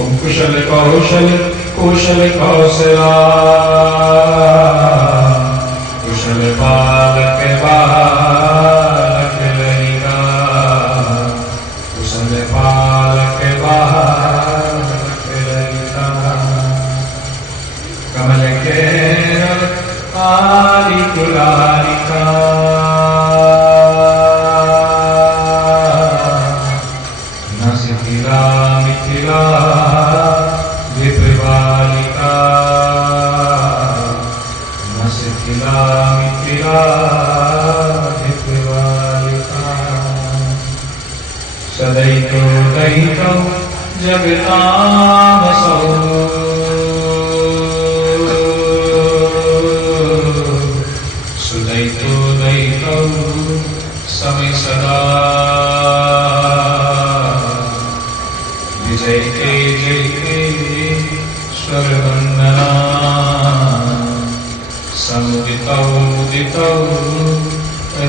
ओम कुशल कौशल कुशल कौशला कुशल बालक बालक ललिता कुशल बालक बालक ललिता कमल के आदि कुलारिका मिथिला मिथिला विप्रवालिका मिथिला मिथिला विप्रवालिका सदैतो दैतो जगतामसौ सुदैतो दैतो समय सदा जयते जयते स्वरवंदना समुदितौ मुदितौ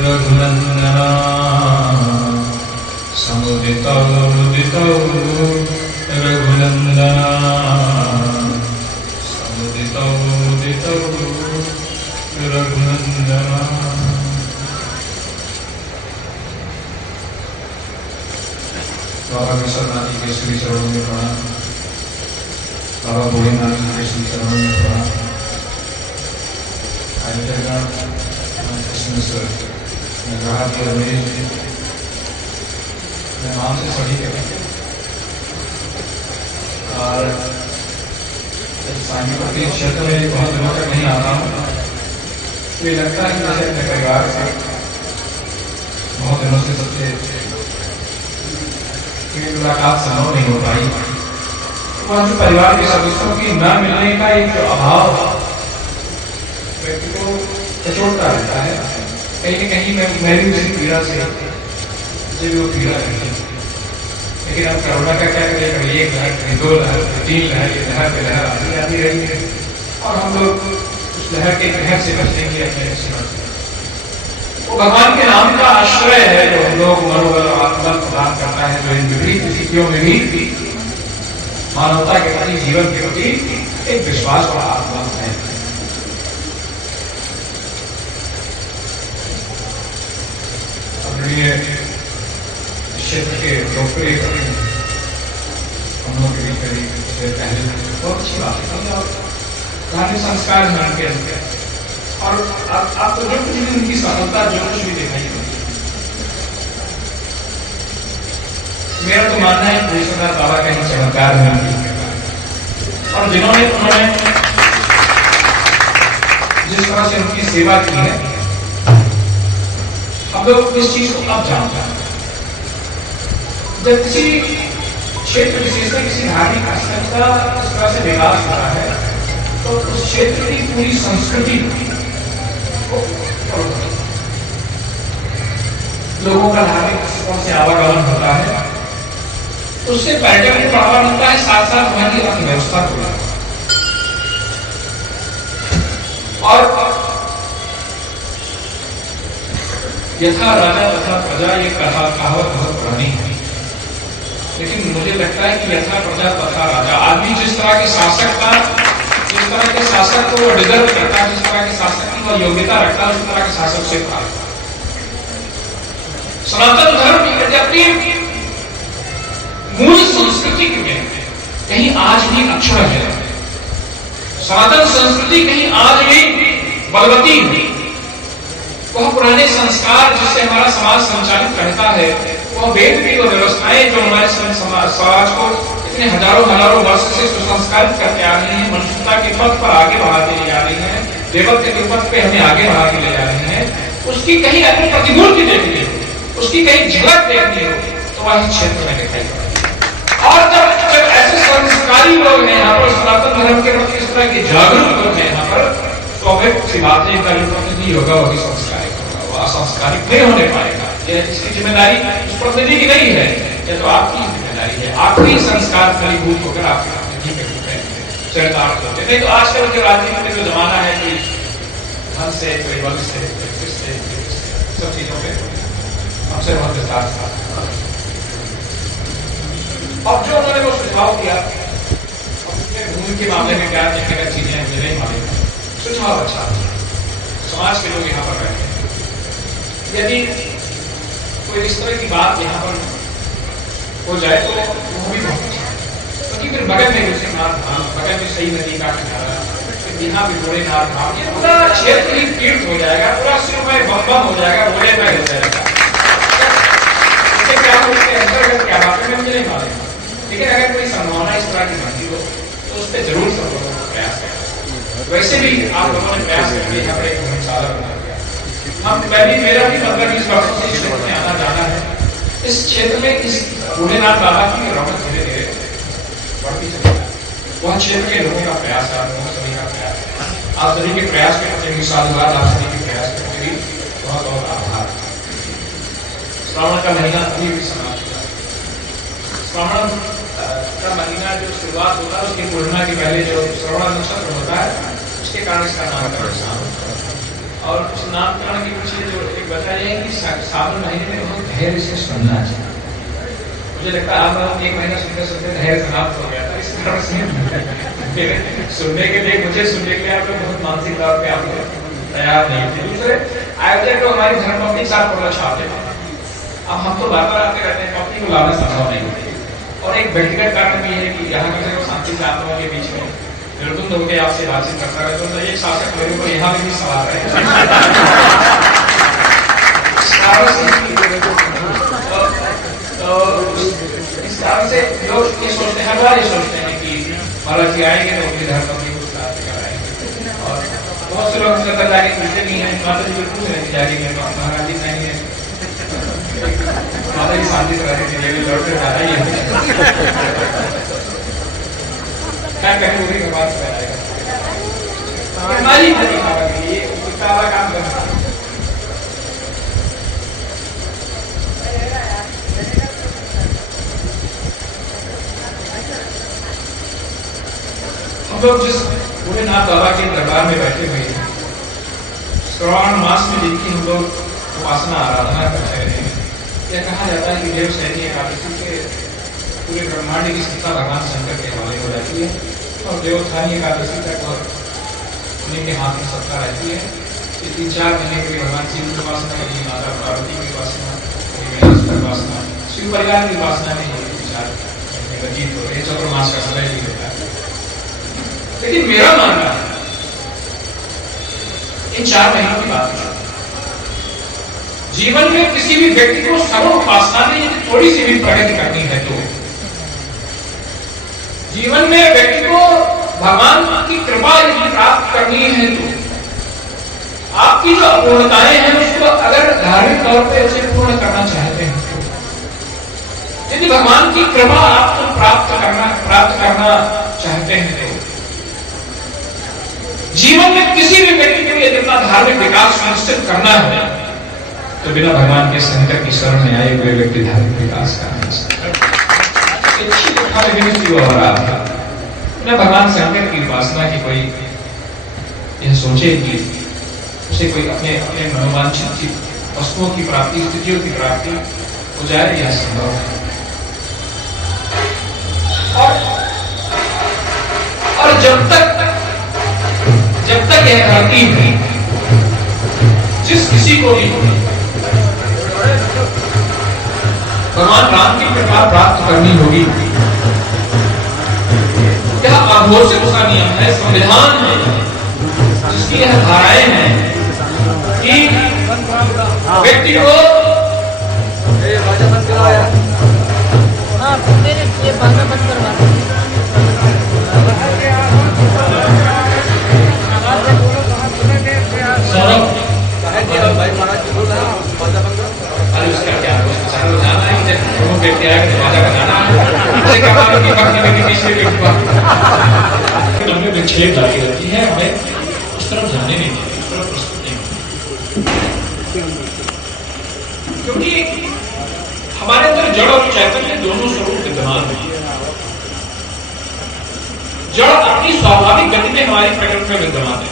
रघुनंदना समुदितौ मुदितौ रघुनंदना समुदितौ मुदितौ रघुनंदना। बाबा विश्वनाथ जी के श्री चरणों में प्रणाम। बाबा भोलेनाथ जी के श्री चरणों में प्रणाम। कृष्णेश्वर मैं कहा कि रमेश जी मैं नाम से सभी कहते और साईं क्षेत्र में बहुत दिनों तक नहीं आता हूँ तो ये लगता है कि जैसे अपने परिवार से बहुत दिनों से सबसे मुलाकात संभव नहीं हो पाई और जो परिवार के सदस्यों की न मिलने का एक जो अभाव व्यक्ति को चचोड़ता रहता है। कहीं न कहीं मैं भी उसी पीड़ा से मुझे भी वो पीड़ा रहती है। लेकिन अब कोरोना का क्या करें, कभी एक लहर कभी दो लहर कभी तीन लहर ये लहर पे लहर आती रही है और हम लोग उस लहर के कहर से बचने की अपने समर्थ वो भगवान के नाम का आश्रय है जो हम लोग मनोबल और आत्मबल प्रदान करता है, जो इन विपरीत स्थितियों में भी मानवता के प्रति जीवन के प्रति एक विश्वास और आत्मबल है। आदरणीय क्षेत्र के लोकप्रिय हम लोग के बीच पहले बहुत अच्छी बात है और धार्मिक संस्कार में उनके अंदर और आप तो जो कुछ भी उनकी सफलता जो कुछ भी दिखाई होती मेरा तो मानना है विश्वनाथ बाबा का ही चमत्कार है और जिन्होंने उन्होंने जिस तरह से उनकी सेवा की है हम लोग इस चीज को अब जानते हैं। जब किसी क्षेत्र विशेष में किसी धार्मिक स्थल का इस तरह से विकास होता है तो उस क्षेत्र की पूरी संस्कृति लोगों का धार्मिक स्थलों से आवागमन होता है तो उससे पर्यटन को बढ़ावा मिलता है, साथ साथ हमारी अर्थव्यवस्था को और यथा राजा तथा प्रजा ये कहावत बहुत पुरानी है लेकिन मुझे लगता है कि यथा प्रजा तथा राजा आदमी जिस तरह के शासक का जिस तरह के शासक को वो डिजर्व करता है, जिस तरह के शासक की वो योग्यता रखता है उस तरह के शासक से प्राप्त। सनातन धर्म की अपनी मूल संस्कृति में कहीं आज भी अक्षर है, सनातन संस्कृति कहीं आज भी बलवती है। वह पुराने संस्कार जिससे हमारा समाज संचालित रहता है, वह वेद की वो व्यवस्थाएं जो हमारे समाज को इतने हजारों वर्ष से सुसंस्कारित करके आ रही हैं, मनुष्यता के पथ पर आगे बढ़ा के ले जा रही हैं, देवत्व के पथ पे हमें आगे बढ़ा के ले जा रही हैं, उसकी कहीं अपनी प्रतिमूर्ति देखनी हो, उसकी कहीं झलक देखनी हो तो वह क्षेत्र में दिखाई पड़ेगी। और जब ऐसे संस्कारी लोग हैं यहाँ पर, सनातन धर्म के प्रति इस तरह के जागरूक लोग हैं यहाँ पर, तो अवैध सी बात है का जो प्रतिनिधि होगा वही संस्कारिक होगा, वो असंस्कारिक नहीं होने पाएगा। यह इसकी जिम्मेदारी उस प्रतिनिधि की नहीं है, यह तो आपकी जिम्मेदारी है। आप ही संस्कार फलीभूत होकर आपके प्रतिनिधि के रूप में चरितार्थ होते। नहीं तो आजकल के राजनीति में जो जमाना है, कोई धन से, कोई बल से, कोई किससे, सब चीजों में हमसे बहुत विस्तार था। अब जो उन्होंने वो सुझाव किया युद्ध के मामले में क्या टेक्निकल चीजें हैं मुझे नहीं मालूम, सुझाव अच्छा समाज के लोग यहाँ पर बैठे हैं, यदि कोई इस तरह की बात यहाँ पर हो जाए तो वो भी बहुत अच्छा है, क्योंकि फिर बगल में नृसिंहनाथ धाम, बगल में सही नदी का किनारा, यहाँ भी भोलेनाथ धाम, ये पूरा क्षेत्र ही तीर्थ हो जाएगा, पूरा सिर्फ में बम हो जाएगा, भोले में हो जाएगा। इससे क्या हो, इसके अंतर्गत क्या बात है मुझे नहीं मालूम, लेकिन अगर कोई संभावना इस तरह की बनती हो तो उस पर जरूर सब लोगों को प्रयास करें। वैसे भी आप लोगों ने प्रयास करके यहाँ पर एक धर्मशाला बना दिया, हम मेरा भी 15-20 वर्षों से इस क्षेत्र में आना जाना है, इस क्षेत्र में इस भोलेनाथ बाबा की रौनक धीरे धीरे बढ़ती चली है, वह क्षेत्र के लोगों का प्रयास है, आप सभी का प्रयास है, आप सभी के प्रयास के प्रति साधुवाद, आप सभी के प्रयास के प्रति बहुत बहुत आभार। श्रावण का महीना अभी भी समाप्त हुआ, श्रावण का महीना जो शुरुआत होता है उसकी पूर्णिमा के पहले जो श्रवण नक्षत्र होता है उसके कारण इसका नामकरण श्रावण होता है। और उस नामकरण के पीछे जो एक वजह यह है कि सावन महीने में बहुत धैर्य से सुनना चाहिए। मुझे लगता है आप लोग एक महीना सुनते सुनते धैर्य समाप्त हो गया था, इस कारण से सुनने के लिए, मुझे सुनने के लिए आप लोग बहुत मानसिक तौर पर आप लोग तैयार नहीं थे। दूसरे आयोजक तो हमारी धर्मपत्नी के साथ थोड़ा छापते थे, अब हम तो बार बार आते रहते हैं, पत्नी को लाना संभव नहीं होती, और एक व्यक्तिगत कारण भी है कि यहाँ के जो शांति से आत्माओं के बीच में निर्बुद्ध होकर आपसे बातचीत करता है, तो एक शासक मेरे को यहाँ भी सवाल है तो इस कारण से लोग ये सोचते हैं, हर बार ये सोचते हैं कि महाराज जी आएंगे तो उनकी धर्मपत्नी को साथ कराएंगे, और बहुत से लोग हमसे जाके पूछते नहीं है, माता जी पूछ रहे थे जाके महाराज जी नहीं है, माता जी शांति से रहते थे, लौट कर जाना ही है क्या कहें, वो भी बात हमारी ये सारा काम करना। हम लोग जिस भोलेनाथ बाबा के दरबार में बैठे हुए हैं, श्रावण मास में जिनकी हम लोग उपासना आराधना करते हैं, यह कहा जाता है कि देव सैनी एकादशी के पूरे ब्रह्मांड की सत्ता भगवान शंकर के हवाले हो जाती है, और देवोत्थानी एकादशी तक और उन्हीं के हाथ में सत्ता रहती है। ये 3-4 महीने के लिए भगवान शिव की उपासना के लिए, माता पार्वती की उपासना, की उपासना, शिव परिवार की उपासना में ये 3-4 व्यतीत हो रहे, चतुर्मास का समय भी होता है। लेकिन मेरा मानना है इन 4 महीनों की बात है, जीवन में किसी भी व्यक्ति को सर्व उपासना में यदि थोड़ी सी भी प्रगति करनी है तो जीवन में व्यक्ति को भगवान की कृपा यदि प्राप्त करनी है तो आपकी जो अपूर्णताएं हैं उसको अगर धार्मिक तौर पर उसे पूर्ण करना चाहते हैं तो, यदि भगवान की कृपा आपको प्राप्त करना चाहते हैं तो जीवन में किसी भी व्यक्ति को यदि अपना धार्मिक विकास सुनिश्चित करना है तो बिना भगवान के शंकर की शरण में आए हुए व्यक्ति धार्मिक विकास कर नहीं सकता। बिना भगवान शंकर की उपासना की कोई यह सोचे कि उसे कोई अपने अपने मनोवांछित वस्तुओं की प्राप्ति, स्थितियों की प्राप्ति हो जाए, यह संभव है। और जब तक यह धरती है, जिस किसी को भी भगवान राम की कृपा प्राप्त करनी होगी, यह अघोषित उसका नियम है, संविधान है, जिसकी यह धाराएं हैं कि व्यक्ति को व्यक्ति आया बाजा बनाना हमें विक्षेप जारी रहती है, हमें उस तरफ जाने नहीं देती, उस तरफ प्रस्तुत नहीं, क्योंकि हमारे अंदर जड़ और चैतन्य दोनों स्वरूप विद्यमान है। जड़ अपनी स्वाभाविक गति में हमारी प्रकृति में विद्यमान है,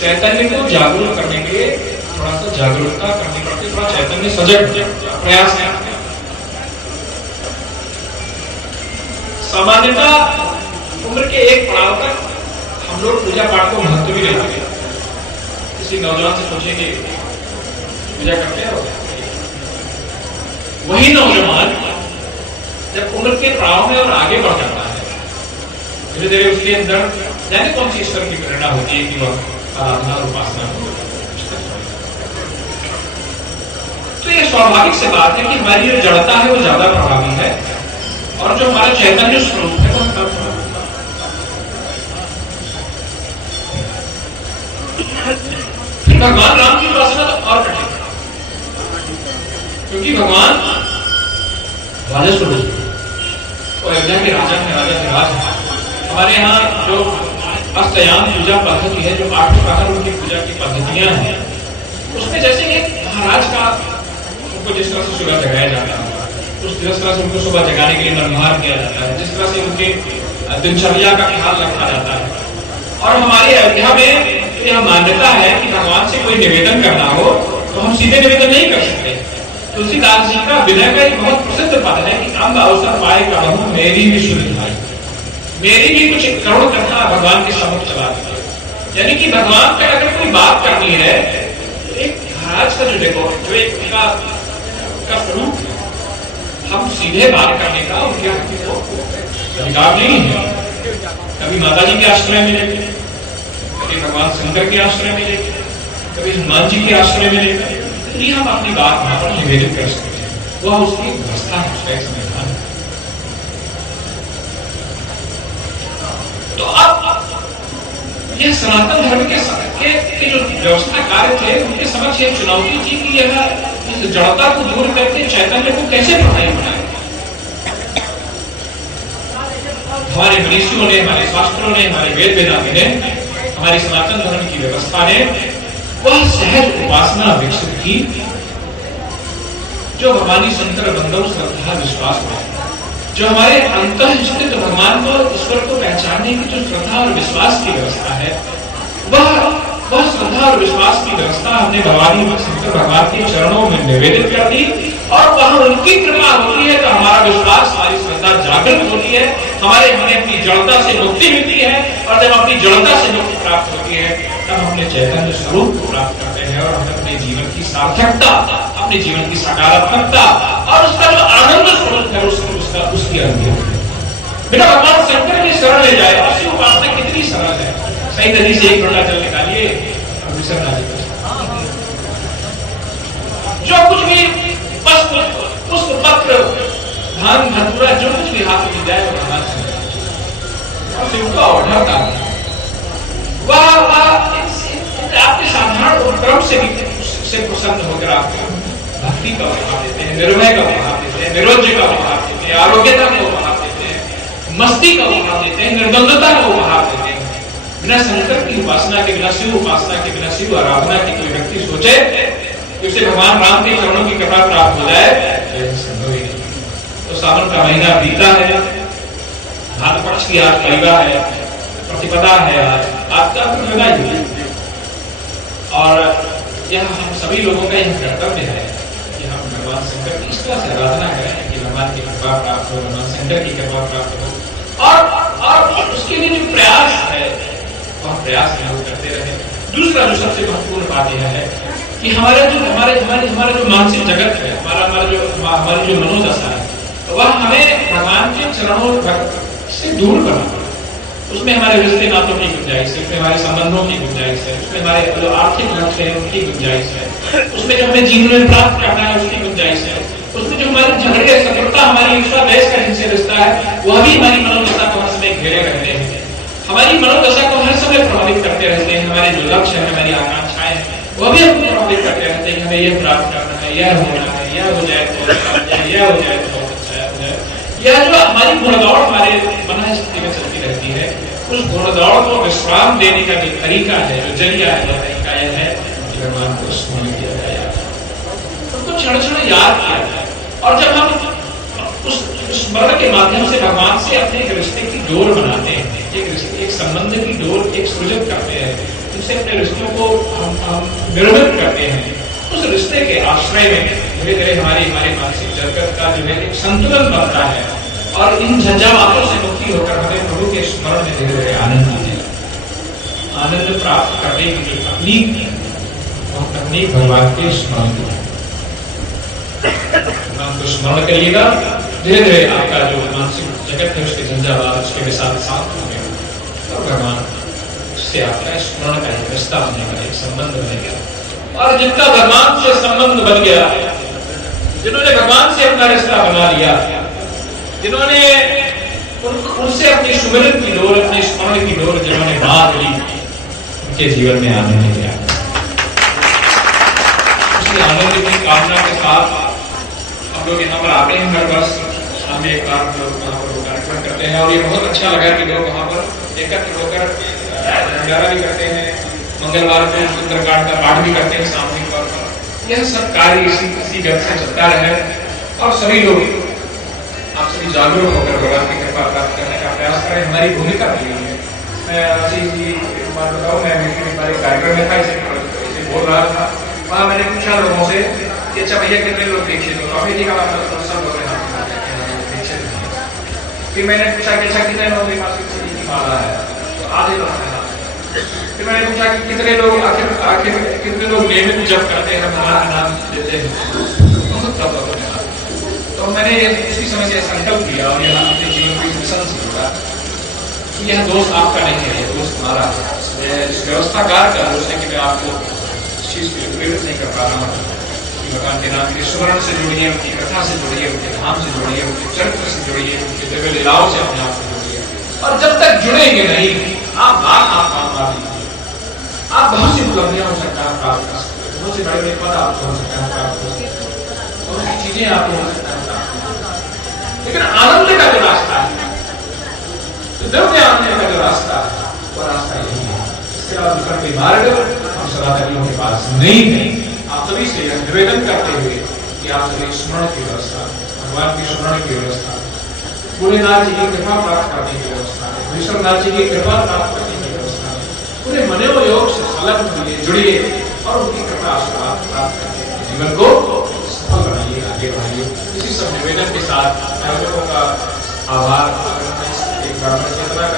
चैतन्य को जागरूक करने के लिए थोड़ा सा जागरूकता करनी पड़ती है, थोड़ा चैतन्य सजग प्रयास है। सामान्यता उम्र के एक पड़ाव तक हम लोग पूजा पाठ को महत्व भी देते हैं। किसी नौजवान से पूछेंगे पूजा करते हो, वही नौजवान जब उम्र के पड़ाव में और आगे बढ़ जाता है, धीरे धीरे उसके अंदर जाने कौन सी ईश्वर की प्रेरणा होती है कि वह आराधना और उपासना हो। तो ये स्वाभाविक से बात है कि हमारी जो जड़ता है वो ज्यादा प्रभावी है और जो हमारा चैतन्य स्वरूप है वो कम प्रभावी। फिर भगवान राम की उपासना तो और कठिन, क्योंकि भगवान राजा स्वरूप वो अयोध्या के राजा है, राजा विराज है। हमारे यहाँ जो अष्टयाम पूजा पद्धति है, जो 8 प्रकार उनकी पूजा की पद्धतियां हैं, उसमें जैसे एक महाराज का उनको जिस तरह से सुबह जगाया जाता है, जिस तरह से उनको सुबह जगाने के लिए मनोहार किया जाता है, जिस तरह से उनके दिनचर्या का ख्याल रखा जाता है। और हमारे अयोध्या में यह मान्यता है कि भगवान से कोई निवेदन करना हो तो हम सीधे निवेदन नहीं कर सकते। तुलसीदास जी का विनय का एक बहुत प्रसिद्ध पद है कि अम्ब अवसर पाए कहूं मेरी भी सुविधाई, मेरी भी कुछ करुण कथा भगवान के सम्मुख चला दी। यानी कि भगवान का अगर कोई बात करनी है तो एक महाराज का जो देखो जो एक उनका स्वरूप, हम सीधे बात करने का उनके अधिकार नहीं है। कभी माता जी के आश्रय मिलेंगे, कभी भगवान शंकर के आश्रय मिलेंगे, कभी हनुमान जी के आश्रय मिलेंगे, इसलिए हम अपनी बात वहां पर निवेदित कर सकते हैं। वह उसकी व्यवस्था है, उसका एक संविधान है। तो अब यह सनातन धर्म के जो व्यवस्था कार्य थे उनके समक्ष एक चुनौती थी कि यह इस जड़ता को दूर करके चैतन्य को कैसे प्रभावी बनाए। हमारे मनीषियों ने, हमारे शास्त्रों ने, हमारे वेद वेदांत ने, हमारी सनातन धर्म की व्यवस्था ने वह सहज उपासना विकसित की जो भगवानी शंकर बंधु श्रद्धा विश्वास में, जो हमारे अंतः स्थित भगवान को, ईश्वर को पहचानने की जो श्रद्धा और विश्वास की व्यवस्था है, वह श्रद्धा और विश्वास की व्यवस्था हमने भगवानी शंकर भगवान के चरणों में निवेदित कर दी और वहां उनकी कृपा होती है तो हमारा विश्वास, हमारी श्रद्धा जागृत होती है, हमें अपनी जड़ता से मुक्ति मिलती है। और जब अपनी जड़ता से मुक्ति प्राप्त होती है तब हम अपने चैतन्य स्वरूप को प्राप्त करते हैं और हम अपने जीवन की सार्थकता, अपने जीवन की सकारात्मकता और उसका जो आनंद स्वरूप है उसकी अनुभूति। बेटा भगवान शंकर की शरण ले जाए, उसकी उपासना कितनी सरल है। सही नदी से एक लोटा जल निकालिए और विसर्जन आदि जो कुछ भी पुष्प पत्र धान धतूरा जो कुछ भी हाथ में जाए वो भगवान शंकर और शिव का ऑर्डर था। वह आपके साधारण उपक्रम से प्रसन्न होकर आपको भक्ति का उपहार देते हैं, निर्भय का उपहार देते हैं, निरोध्य का उपहार देते हैं, आरोग्यता का उपहार देते हैं, मस्ती का उपहार देते हैं, निर्द्वंदता का उपहार देते हैं। बिना शंकर की उपासना के, बिना शिव उपासना के, बिना शिव आराधना की कोई व्यक्ति सोचे कि उसे भगवान राम के चरणों की कृपा प्राप्त हो जाए, यह संभव ही नहीं। तो सावन का महीना बीता है, भाद्र पक्ष की आज परिवा है, प्रतिपदा है, आज का प्रतिपदा ही, और यह हम सभी लोगों का यह कर्तव्य है कि हम भगवान शंकर की इस तरह से आराधना करें कि भगवान की कृपा प्राप्त हो, भगवान शंकर की कृपा प्राप्त हो और उसके लिए जो प्रयास है वह प्रयास हम करते रहे। दूसरा जो सबसे महत्वपूर्ण बात यह है कि हमारा जो मानसिक जगत है, हमारी जो मनोदशा है, वह हमें भगवान के चरणों से दूर करना। उसमें हमारे रिश्ते नातों की गुंजाइश है, उसमें हमारे संबंधों की गुंजाइश है, उसमें हमारे जो आर्थिक लक्ष्य है उनकी गुंजाइश है, उसमें जो हमें जीवन में प्राप्त करना है उसकी गुंजाइश है, उसमें जो हमारे झगड़े सफलता हमारी ईर्ष्या द्वेष का जिनसे रिश्ता है वह भी हमारी मनोदशा को हर समय घेरे रहते हैं, हमारी मनोदशा को हर समय प्रभावित करते रहते हैं। हमारे जो लक्ष्य है, हमारी आकांक्षाएं हैं, वह भी हमको प्रभावित करते रहते हैं कि हमें यह प्राप्त करना है, यह होना है, यह हो जाए तो यह हो जाए तो यह जो हमारी घोड़दौड़ हमारे मन स्थिति में चलती रहती है, उस घोड़दौड़ को विश्राम देने का जो तरीका है, जो जरिया है, वह तरीका यह है कि भगवान को स्मरण किया जाए, उनको क्षण क्षण याद किया जाए। और जब हम उस स्मरण के माध्यम से भगवान से अपने एक रिश्ते की डोर बनाते हैं, एक संबंध की डोर एक सृजित करते हैं, जिससे अपने रिश्तों को हम निर्मित करते हैं, उस रिश्ते के आश्रय में धीरे धीरे हमारे मानसिक जगत का जो है एक संतुलन बनता है और इन झंझावातों से मुक्ति होकर हमें प्रभु के स्मरण में धीरे धीरे आनंद आने लगा। आनंद प्राप्त करने की जो तकनीक है वह तकनीक भगवान के स्मरण की है। भगवान को स्मरण करिएगा, धीरे धीरे आपका जो मानसिक जगत है उसके झंझावात, उसके विषाद शांत होंगे और भगवान से आपका स्मरण का एक रिश्ता बनेगा, एक संबंध बनेगा। और जिनका भगवान से संबंध बन गया, जिन्होंने भगवान से अपना रिश्ता बना लिया, जिन्होंने उनसे अपनी सुमिरन की डोर, अपने स्मरण की डोर जिन्होंने बांध ली, उनके जीवन में आनंद नहीं गया। उसी आनंद की कामना के साथ हम लोग यहाँ पर आते हैं हर वर्ष। हम एक बार हम लोग वहाँ पर कार्यक्रम करते हैं और ये बहुत अच्छा लगा कि लोग वहाँ पर एकत्र होकर भंडारा भी करते हैं, मंगलवार को सुंदरकांड का पाठ भी करते हैं सामूहिक तौर पर। यह सब कार्य इसी गत से चलता रहे और सभी लोग आप सभी जागरूक होकर भगवान की कृपा प्राप्त करने का प्रयास करें। हमारी भूमिका भी है। मैं आशीष जी एक बात बताऊँ, मैं हमारे कार्यक्रम में था, इसे बोल रहा था, वहाँ मैंने पूछा लोगों से कि अच्छा भैया कितने लोग दीक्षित हो? अभी जी का सब लोग दीक्षित। फिर मैंने पूछा कि अच्छा कितने लोग की माला है? तो आधे लोग हैं। फिर मैंने पूछा कि कितने लोग आखिर कितने लोग नियमित जप करते हैं, माला का नाम देते हैं? बहुत कम लोगों ने। तो मैंने उसी समय से संकल्प किया और यह अपने जीवन को इस मिशन से जोड़ा कि यह दोष आपका नहीं है, यह दोष हमारा है। इस व्यवस्थाकार का दोष है कि मैं आपको इस चीज को प्रेरित नहीं कर पा रहा हूँ। भगवान के नाम के स्मरण से जुड़िए, उनकी कथा से जुड़िए, उनके धाम से जुड़िए, उनके चरित्र से जुड़िए, उनके दिव्य लीलाओं से अपने आप से जुड़िए। और जब तक जुड़ेंगे नहीं, आप बात आप मान लीजिए, आप बहुत सी उपलब्धियां हो सकता है प्राप्त कर सकते हैं, बहुत सी बड़े पद आपको हो सकता है प्राप्त हो सकते हैं, बहुत सी चीजें आपको हो सकता है प्राप्त, लेकिन आनंद का जो रास्ता है, दिव्य आनंद का जो रास्ता है, वो रास्ता यही है। इसके अलावा दूसरा कोई मार्ग हम सदाचारियों के पास नहीं है। आप सभी से निवेदन करते हुए कि आप सभी स्मरण की व्यवस्था, भगवान की स्मरण की व्यवस्था, भोलेनाथ जी की कृपा प्राप्त करने की व्यवस्था, विश्वनाथ जी की कृपा प्राप्त करने की व्यवस्था, पूरे मनोयोग से संलग्न हुए, जुड़िए और उनकी कृपा आशीर्वाद प्राप्त करके जीवन को सफल बनाइए, आगे बढ़ाइए। इसी सब निवेदन के साथ मैं लोगों का आभार एक बार चेतना का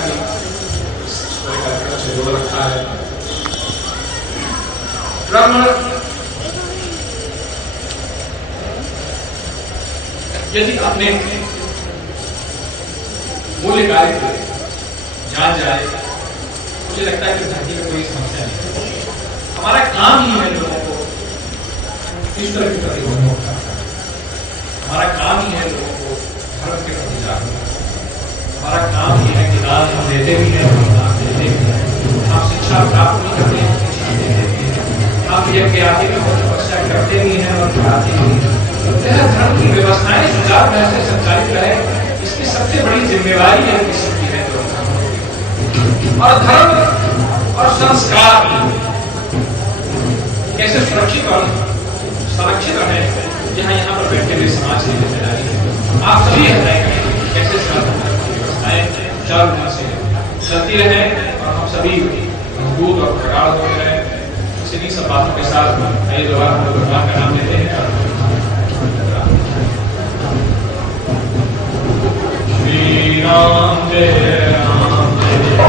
कार्यक्रम से जोड़ रखा है। यदि अपने मूल्य कार्य को जान जाए, मुझे लगता है कि धरती में कोई समस्या नहीं। हमारा काम ही है लोगों को इस तरह के प्रति उन्मुख करना। हमारा काम ही है लोगों को धर्म के प्रति जागरूक। हमारा काम ही है कि दान हम देते भी हैं, दान देते भी हैं। आप शिक्षा प्राप्त नहीं करते हैं, शिक्षा देते भी हैं। आप यज्ञ आदि में तपस्या करते भी हैं और पढ़ाते भी हैं। यह धर्म की व्यवस्थाएं सुचारू ढंग से संचालित रहे, इसकी सबसे बड़ी जिम्मेवारी है किसी की है। और धर्म और संस्कार कैसे सुरक्षित और संरक्षित रहे, यहाँ पर बैठे हुए समाज की जिम्मेदारी है। आप सभी बताएंगे कैसे व्यवस्थाएं सुचारू ढंग से चलती रहे और हम सभी मजबूत और प्रगाढ़ हो रहे। इन्हीं सब बातों के साथ नए दोबारा हम लोग भगवान का नाम लेते हैं। श्री राम जय राम जय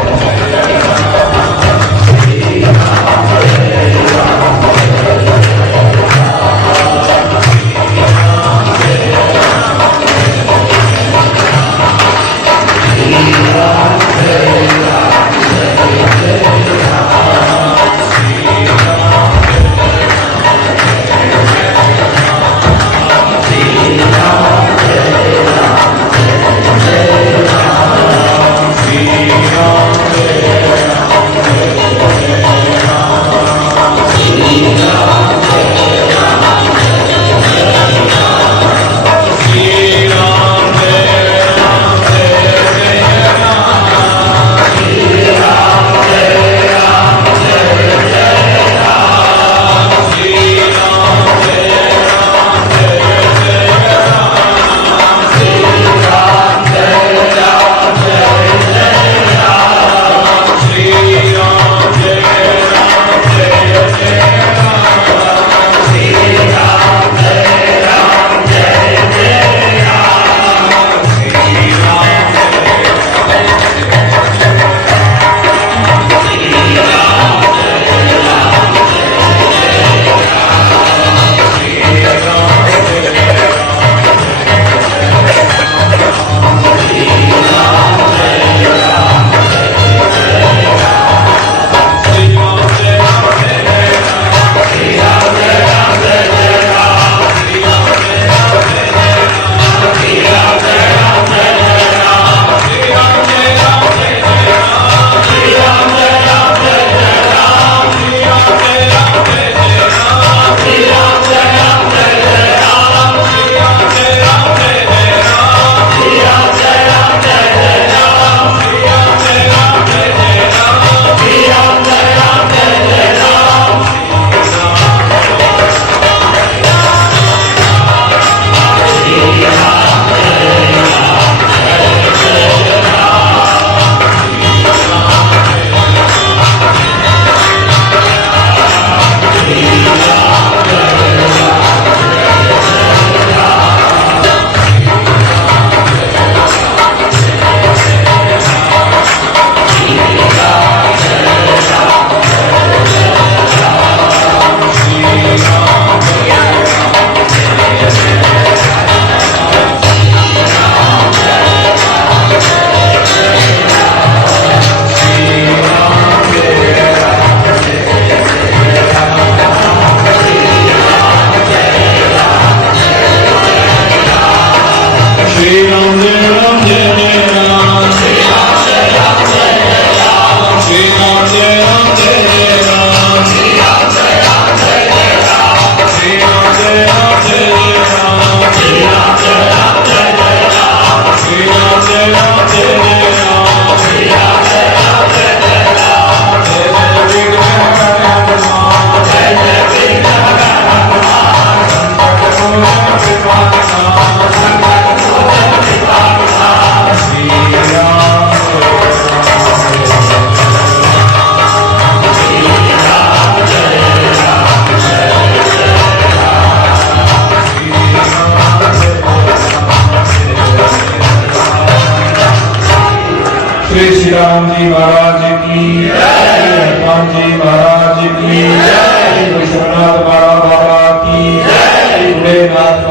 राम जी महाराज की जय, हनुमान जी महाराज की जय, विश्वनाथ बाबा की जय, भोलेनाथ